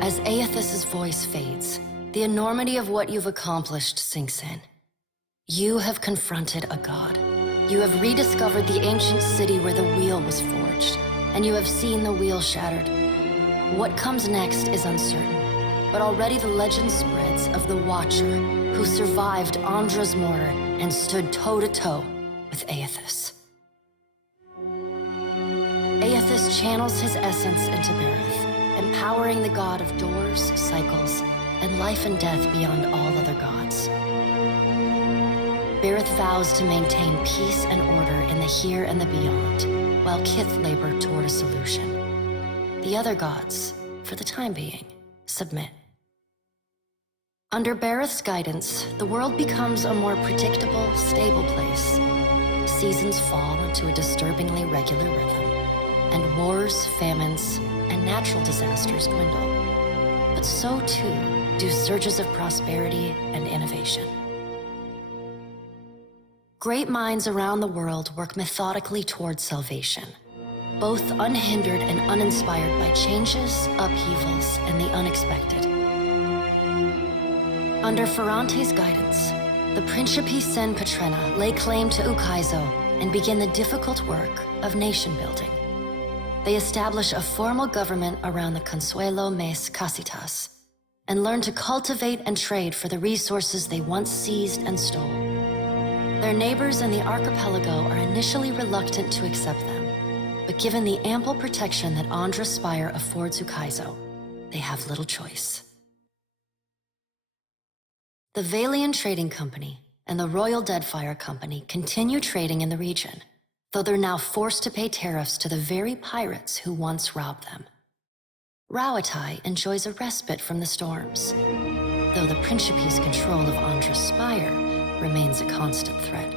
As Eothas' voice fades, the enormity of what you've accomplished sinks in. You have confronted a god. You have rediscovered the ancient city where the wheel was forged, and you have seen the wheel shattered. What comes next is uncertain, but already the legend spreads of the Watcher who survived Andra's mortar and stood toe-to-toe with Eothas. Eothas channels his essence into Bareth, empowering the god of doors, cycles, and life and death beyond all other gods. Bareth vows to maintain peace and order in the here and the beyond, while Kith labor toward a solution. The other gods, for the time being, submit. Under Bareth's guidance, the world becomes a more predictable, stable place. Seasons fall into a disturbingly regular rhythm, and wars, famines, and natural disasters dwindle. But so too do surges of prosperity and innovation. Great minds around the world work methodically toward salvation, both unhindered and uninspired by changes, upheavals, and the unexpected. Under Ferrante's guidance, the Principi Sen Patrena lay claim to Ukaizo and begin the difficult work of nation-building. They establish a formal government around the Consuelo Mes Casitas and learn to cultivate and trade for the resources they once seized and stole. Their neighbors in the archipelago are initially reluctant to accept them, but given the ample protection that Andra's Spire affords Ukaizo, they have little choice. The Valian Trading Company and the Royal Deadfire Company continue trading in the region, though they're now forced to pay tariffs to the very pirates who once robbed them. Rauatai enjoys a respite from the storms, though the Principi's control of Andra's Spire remains a constant threat.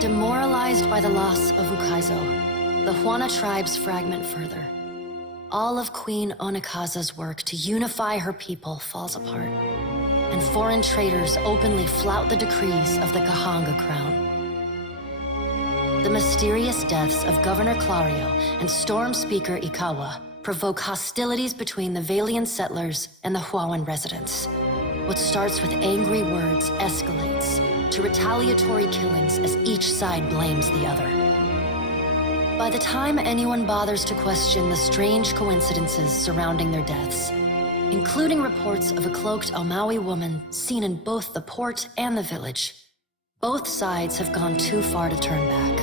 Demoralized by the loss of Ukaizo, the Huana tribes fragment further. All of Queen Onikaza's work to unify her people falls apart, and foreign traders openly flout the decrees of the Kahanga crown. The mysterious deaths of Governor Clario and Storm Speaker Ikawa provoke hostilities between the Valian settlers and the Huawan residents. What starts with angry words escalates to retaliatory killings as each side blames the other. By the time anyone bothers to question the strange coincidences surrounding their deaths, including reports of a cloaked Omawi woman seen in both the port and the village, both sides have gone too far to turn back.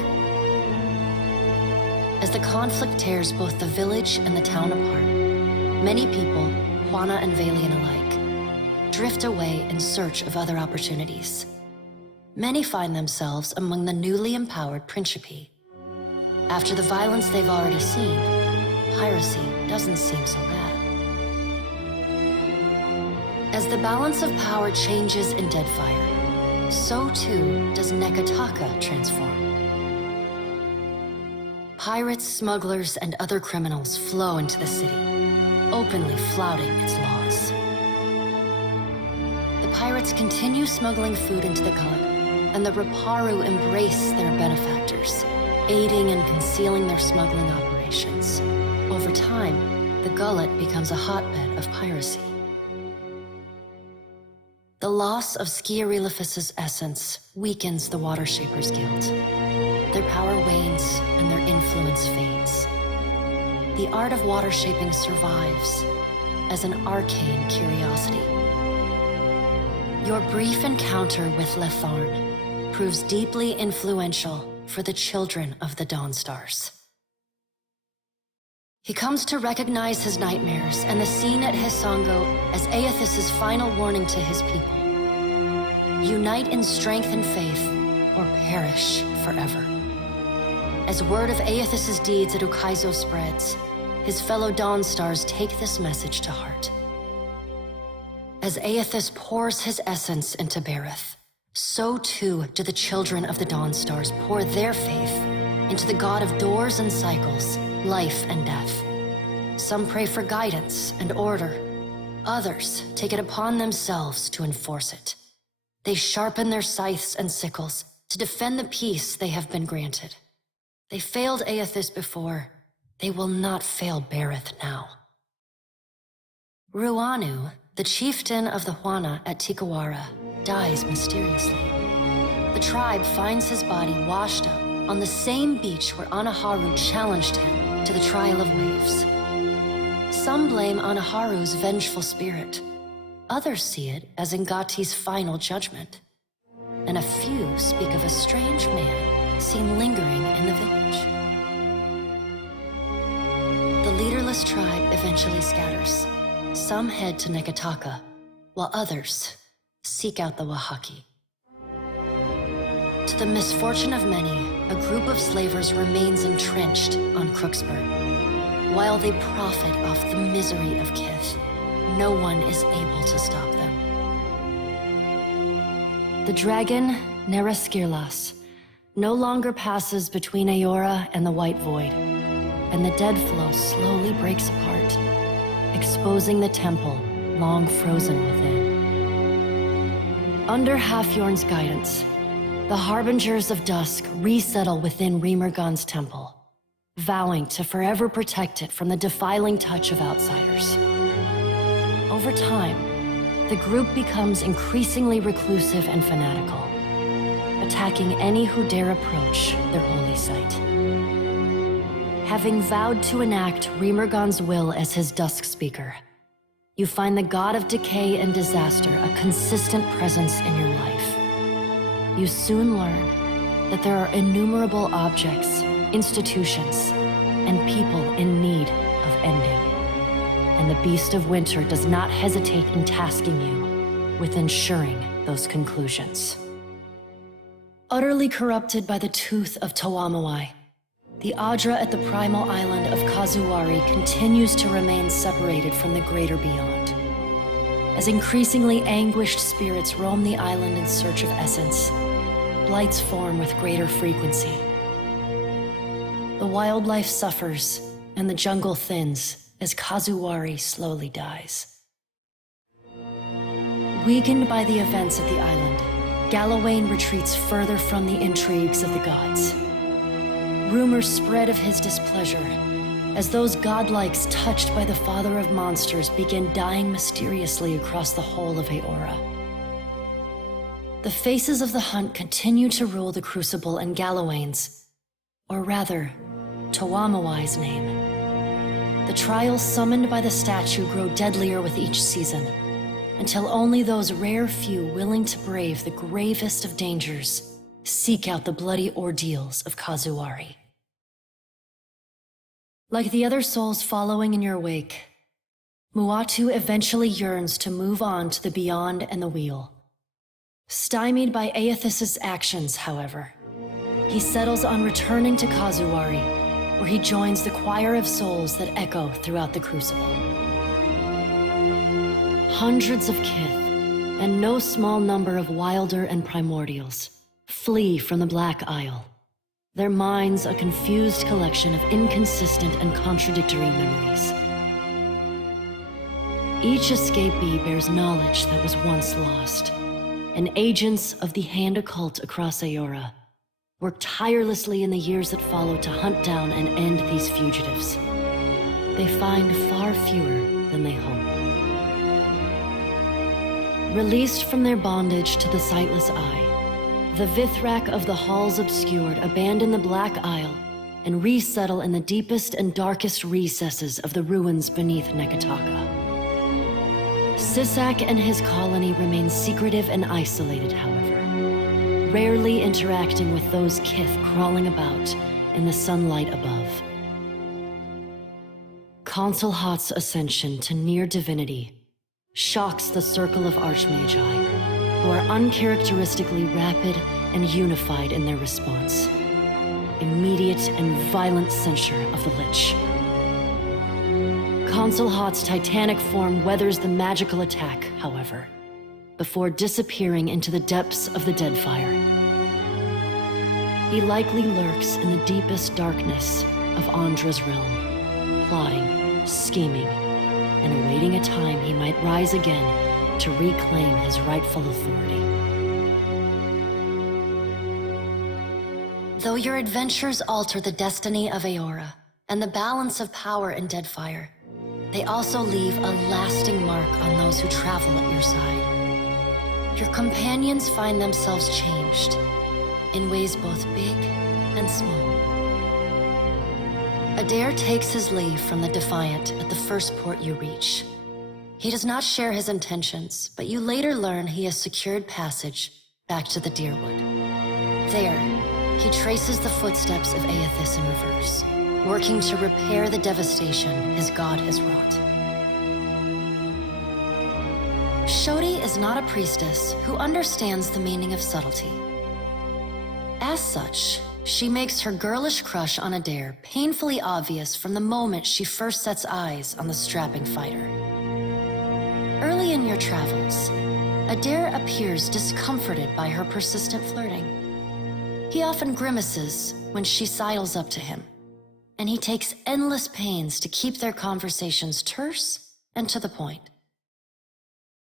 As the conflict tears both the village and the town apart, many people, Huana and Valian alike, drift away in search of other opportunities. Many find themselves among the newly empowered Principi. After the violence they've already seen, piracy doesn't seem so bad. As the balance of power changes in Deadfire, so too does Nekataka transform. Pirates, smugglers, and other criminals flow into the city, openly flouting its laws. The pirates continue smuggling food into the gullet, and the Raparu embrace their benefactors, aiding and concealing their smuggling operations. Over time, the gullet becomes a hotbed of piracy. The loss of Skiorelifus' essence weakens the Water Shapers Guild. Their power wanes and their influence fades. The art of water shaping survives as an arcane curiosity. Your brief encounter with Letharn proves deeply influential for the children of the Dawnstars. He comes to recognize his nightmares and the scene at Hisongo as Eothas' final warning to his people. Unite in strength and faith, or perish forever. As word of Eothas' deeds at Ukaizo spreads, his fellow Dawnstars take this message to heart. As Eothas pours his essence into Bareth, so too do the children of the Dawnstars pour their faith into the god of doors and cycles, life and death. Some pray for guidance and order. Others take it upon themselves to enforce it. They sharpen their scythes and sickles to defend the peace they have been granted. They failed Eothas before. They will not fail Bareth now. Ruanu, the chieftain of the Huana at Tikawara, dies mysteriously. The tribe finds his body washed up on the same beach where Anaharu challenged him to the trial of waves. Some blame Anaharu's vengeful spirit. Others see it as Ngati's final judgment. And a few speak of a strange man seen lingering in the village. The leaderless tribe eventually scatters. Some head to Nekataka, while others seek out the Wahaki. To the misfortune of many, a group of slavers remains entrenched on Crooksburg. While they profit off the misery of Kith, no one is able to stop them. The dragon, Neraskirlas, no longer passes between Eora and the White Void, and the dead flow slowly breaks apart, exposing the temple long frozen within. Under Halfjorn's guidance, the Harbingers of Dusk resettle within Remergon's temple, vowing to forever protect it from the defiling touch of outsiders. Over time, the group becomes increasingly reclusive and fanatical, attacking any who dare approach their holy site. Having vowed to enact Remergon's will as his Dusk Speaker, you find the god of decay and disaster a consistent presence in your life. You soon learn that there are innumerable objects, institutions, and people in need of ending. And the Beast of Winter does not hesitate in tasking you with ensuring those conclusions. Utterly corrupted by the tooth of Tawamawai, the Adra at the primal island of Kazuwari continues to remain separated from the greater beyond. As increasingly anguished spirits roam the island in search of essence, blights form with greater frequency. The wildlife suffers, and the jungle thins as Kazuwari slowly dies. Weakened by the events of the island, Galawain retreats further from the intrigues of the gods. Rumors spread of his displeasure, as those godlikes touched by the Father of Monsters begin dying mysteriously across the whole of Eora. The faces of the hunt continue to rule the Crucible and Galawain's, or rather, Tawamawai's name. The trials summoned by the statue grow deadlier with each season, until only those rare few willing to brave the gravest of dangers seek out the bloody ordeals of Kazuwari. Like the other souls following in your wake, Muatu eventually yearns to move on to the beyond and the wheel. Stymied by Eothas' actions, however, he settles on returning to Kazuwari, where he joins the choir of souls that echo throughout the Crucible. Hundreds of Kith, and no small number of Wilder and Primordials, flee from the Black Isle, their minds a confused collection of inconsistent and contradictory memories. Each escapee bears knowledge that was once lost, and agents of the Hand Occult across Eora work tirelessly in the years that follow to hunt down and end these fugitives. They find far fewer than they hope. Released from their bondage to the sightless eye, the Vithrak of the Halls Obscured abandon the Black Isle and resettle in the deepest and darkest recesses of the ruins beneath Nekataka. Sisak and his colony remain secretive and isolated, however, rarely interacting with those Kith crawling about in the sunlight above. Consul Hot's ascension to near divinity shocks the circle of Archmagi, who are uncharacteristically rapid and unified in their response. Immediate and violent censure of the Lich. Consul Hot's titanic form weathers the magical attack, however, before disappearing into the depths of the Deadfire. He likely lurks in the deepest darkness of Andra's realm, plotting, scheming, and awaiting a time he might rise again to reclaim his rightful authority. Though your adventures alter the destiny of Eora and the balance of power in Deadfire, they also leave a lasting mark on those who travel at your side. Your companions find themselves changed in ways both big and small. Adair takes his leave from the Defiant at the first port you reach. He does not share his intentions, but you later learn he has secured passage back to the Deerwood. There, he traces the footsteps of Eothas in reverse, working to repair the devastation his god has wrought. Shodi is not a priestess who understands the meaning of subtlety. As such, she makes her girlish crush on Adair painfully obvious from the moment she first sets eyes on the strapping fighter. Early in your travels, Adair appears discomforted by her persistent flirting. He often grimaces when she sidles up to him, and he takes endless pains to keep their conversations terse and to the point.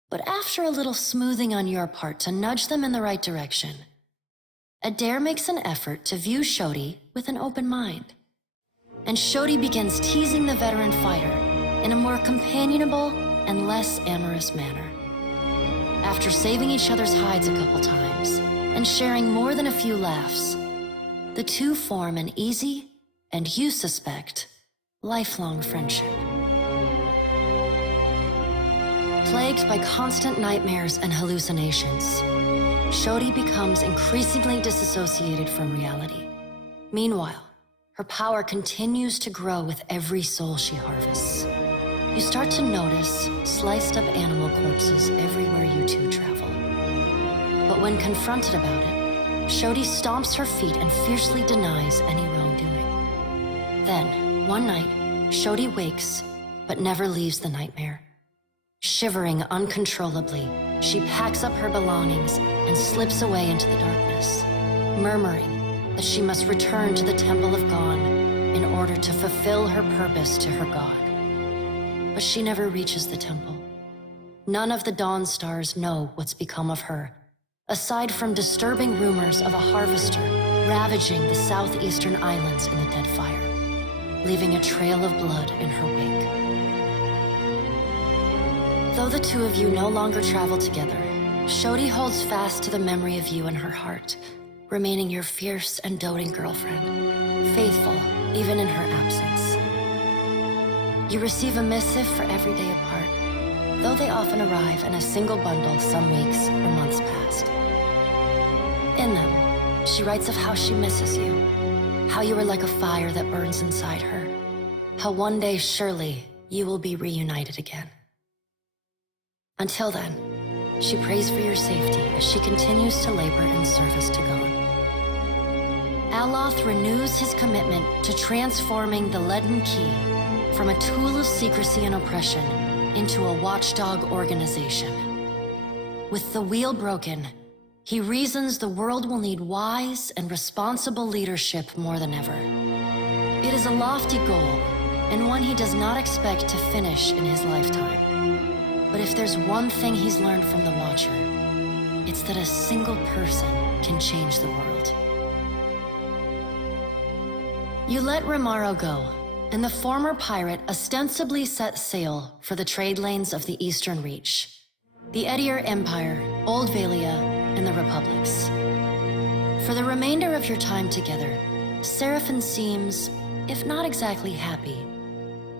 But after a little smoothing on your part to nudge them in the right direction, Adair makes an effort to view Shodi with an open mind. And Shodi begins teasing the veteran fighter in a more companionable and less amorous manner. After saving each other's hides a couple times and sharing more than a few laughs, the two form an easy, and you suspect, lifelong friendship. Plagued by constant nightmares and hallucinations, Shodi becomes increasingly disassociated from reality. Meanwhile, her power continues to grow with every soul she harvests. You start to notice sliced-up animal corpses everywhere you two travel. But when confronted about it, Shodi stomps her feet and fiercely denies any wrongdoing. Then, one night, Shodi wakes, but never leaves the nightmare. Shivering uncontrollably, she packs up her belongings and slips away into the darkness, murmuring that she must return to the Temple of Gon in order to fulfill her purpose to her god. But she never reaches the temple. None of the Dawn Stars know what's become of her, aside from disturbing rumors of a harvester ravaging the southeastern islands in the Deadfire, leaving a trail of blood in her wake. Though the two of you no longer travel together, Shodi holds fast to the memory of you in her heart, remaining your fierce and doting girlfriend, faithful even in her absence. You receive a missive for every day apart, though they often arrive in a single bundle some weeks or months past. In them, she writes of how she misses you, how you are like a fire that burns inside her, how one day surely you will be reunited again. Until then, she prays for your safety as she continues to labor in service to Gon. Aloth renews his commitment to transforming the Leaden Key from a tool of secrecy and oppression into a watchdog organization. With the wheel broken, he reasons the world will need wise and responsible leadership more than ever. It is a lofty goal, and one he does not expect to finish in his lifetime. But if there's one thing he's learned from the Watcher, it's that a single person can change the world. You let Remaro go, and the former pirate ostensibly set sail for the trade lanes of the Eastern Reach, the Edier Empire, Old Valia, and the Republics. For the remainder of your time together, Seraphon seems, if not exactly happy,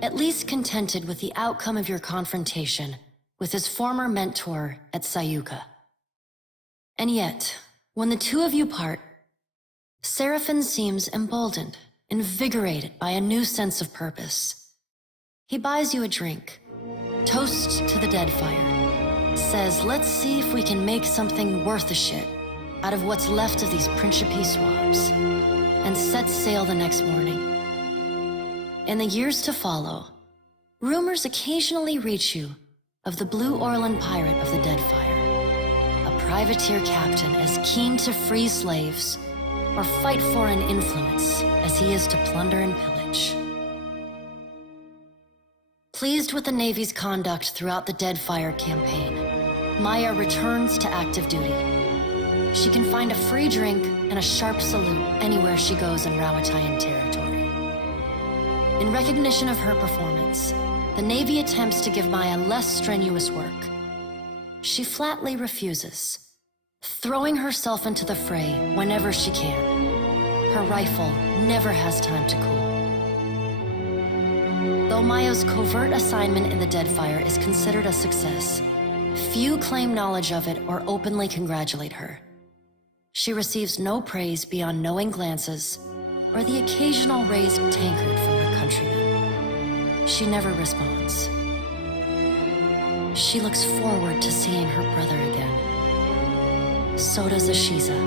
at least contented with the outcome of your confrontation with his former mentor at Sayuka. And yet, when the two of you part, Seraphon seems emboldened, invigorated by a new sense of purpose. He buys you a drink, toasts to the Deadfire, says let's see if we can make something worth a shit out of what's left of these Principe swabs, and sets sail the next morning. In the years to follow, rumors occasionally reach you of the Blue Orlan pirate of the Deadfire, a privateer captain as keen to free slaves or fight for an influence as he is to plunder and pillage. Pleased with the Navy's conduct throughout the Deadfire campaign, Maya returns to active duty. She can find a free drink and a sharp salute anywhere she goes in Rawatayan territory. In recognition of her performance, the Navy attempts to give Maya less strenuous work. She flatly refuses, throwing herself into the fray whenever she can. Her rifle never has time to cool. Though Maya's covert assignment in the Deadfire is considered a success, few claim knowledge of it or openly congratulate her. She receives no praise beyond knowing glances or the occasional raised tankard from her countrymen. She never responds. She looks forward to seeing her brother again. So does Ashiza.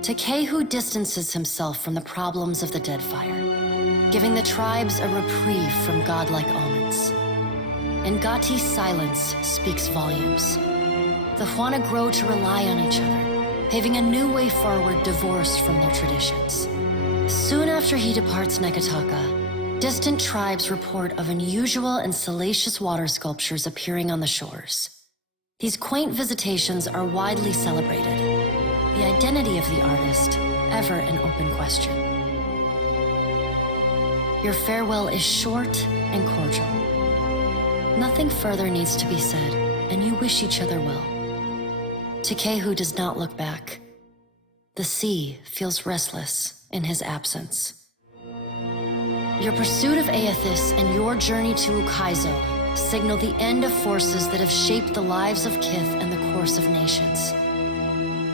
Tekehu distances himself from the problems of the Deadfire, giving the tribes a reprieve from godlike omens. And Gati's silence speaks volumes. The Huana grow to rely on each other, paving a new way forward divorced from their traditions. Soon after he departs Nekataka, distant tribes report of unusual and salacious water sculptures appearing on the shores. These quaint visitations are widely celebrated, the identity of the artist ever an open question. Your farewell is short and cordial. Nothing further needs to be said, and you wish each other well. Tekehu does not look back. The sea feels restless in his absence. Your pursuit of Eothas and your journey to Ukaizo signal the end of forces that have shaped the lives of Kith and the course of nations.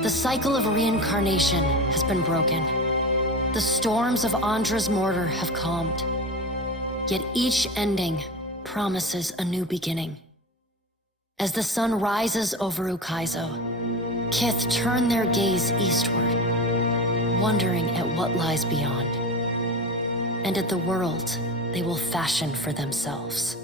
The cycle of reincarnation has been broken. The storms of Andra's mortar have calmed. Yet each ending promises a new beginning. As the sun rises over Ukaizo, Kith turn their gaze eastward, wondering at what lies beyond, and at the world they will fashion for themselves.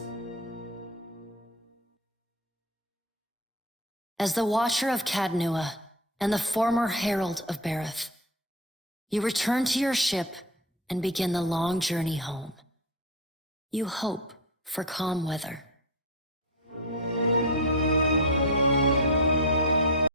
As the Watcher of Cadnua and the former Herald of Bareth, you return to your ship and begin the long journey home. You hope for calm weather.